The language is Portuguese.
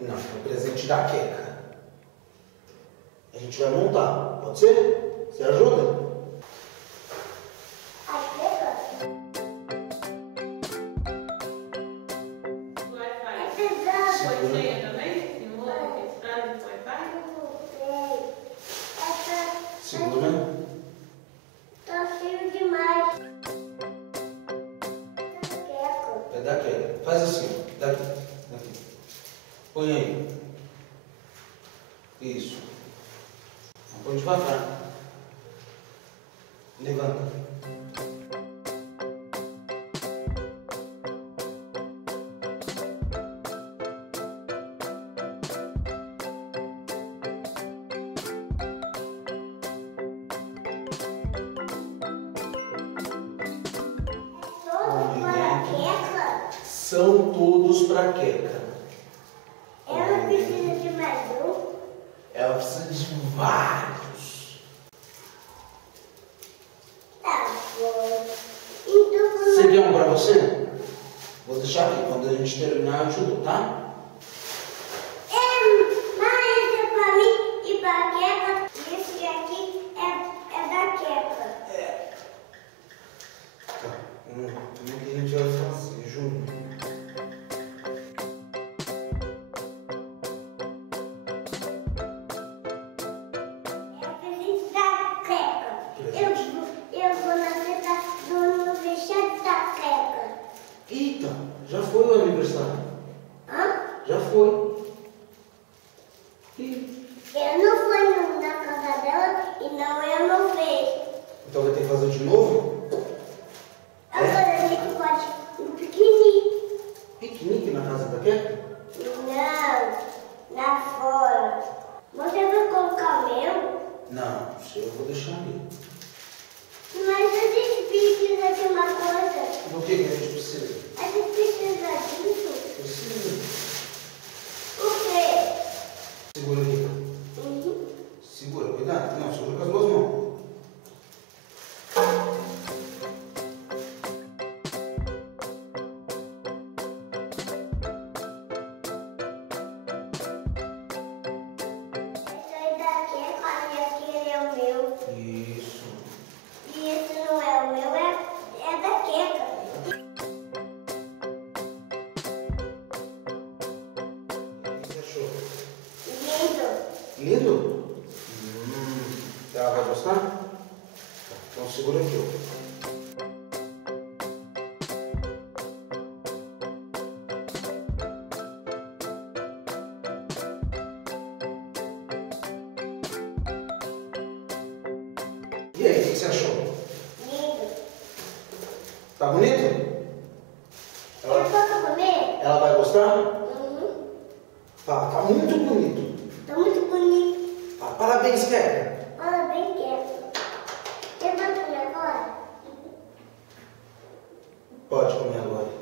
Não, é o presente da Queca. A gente vai montar, pode ser? Você ajuda? A Queca? Wi-Fi. É pesado. Foi cheia também? Simula que estrada de Wi-Fi? Não sei. Segura, né? Tá cheio demais. Queca. É da Queca. Faz assim, daqui. Põe aí. Isso. Põe devagar. Levanta. Todos para a Queca? São todos pra Queca. Ela precisa de mais um? Ela precisa de vários. Tá bom. Então, Você quer um pra você? Vou deixar aqui. Quando a gente terminar, eu te dou, tá? mas esse é pra mim e pra Queca. Esse aqui é da Queca. Tá. Como é que a gente vai fazer, Júnior? É o presente da Queca. Eu vou na festa do aniversário da Queca. Eita, já foi o aniversário. Hã? Já foi. Ih, Eu não fui na casa dela e eu não fiz. então vai ter que fazer de novo? Agora a gente pode ir no piquenique. Piquenique na casa da Queca? Não, lá fora. Você vai colocar o meu? Não, o seu eu vou deixar ali. Mas a gente precisa de uma coisa. Do que a gente precisa? A gente precisa disso. Precisa. O quê? Segura aqui. Uhum. Segura, cuidado. Não, segura com as duas mãos. Esse aí daqui é para e aquele é o meu. Isso. E esse não é o meu, é da Queca. O que você achou? Lindo. Lindo? Ela vai gostar? Tá, então segura aqui, ó. E aí, o que você achou? Lindo. Tá bonito? Eu posso comer? Ela vai gostar? Uhum. Tá muito bonito. Tá muito bonito. Tá, parabéns, Queca. Olha, bem quieto. Você vai comer agora? Pode comer agora.